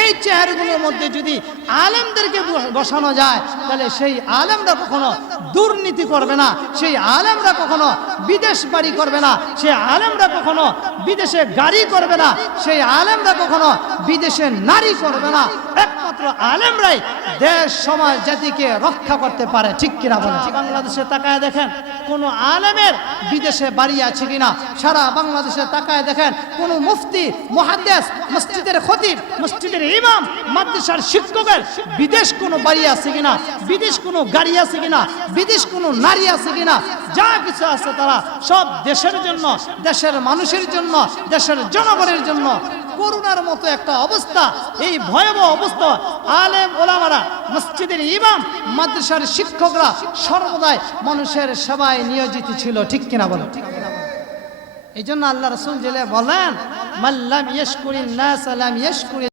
এই চেয়ারগুলোর মধ্যে যদি আলেমদেরকে বসানো যায় তাহলে সেই আলেমরা কখনো দুর্নীতি করবে না, সেই আলেমরা কখনো বিদেশ বাড়ি করবে না, সেই আলেমরা কখনো বিদেশে গাড়ি করবে না, সেই আলেমরা কখনো বিদেশে নারী করবে না। একমাত্র আলেমরাই দেশ সমাজ জাতিকে রক্ষা করতে পারে, ঠিক কিনা বলেন? বাংলাদেশে তাকায় দেখেন কোন আলেমের বিদেশে বাড়ি আছে কিনা, সারা বাংলাদেশে তাকায় দেখেন কোন মুফতি, মুহাদ্দিস, মসজিদের খতিব, মসজিদের ইমাম, মাদ্রাসার শিক্ষকের বিদেশ কোনো বাড়ি আছে কিনা, বিদেশ কোনো গাড়ি আছে কিনা, বিদেশ কোনো নারী আছে কিনা, যা কিছু আছে তারা সব দেশের জন্য, দেশের মানুষের জন্য, দেশের জনগণের জন্য। করোনার মতো একটা অবস্থা, এই ভয়াবহ অবস্থা, আলেম ওলামারা, মসজিদের ইমাম, মাদ্রাসার শিক্ষকরা সর্বদাই মানুষের সেবায় নিয়োজিত ছিল, ঠিক কিনা বলেন? এই জন্য আল্লাহ রাসূল বলেন, মাল্লাম ইয়াশকুরিন নাস লাম ইয়াশকুরিন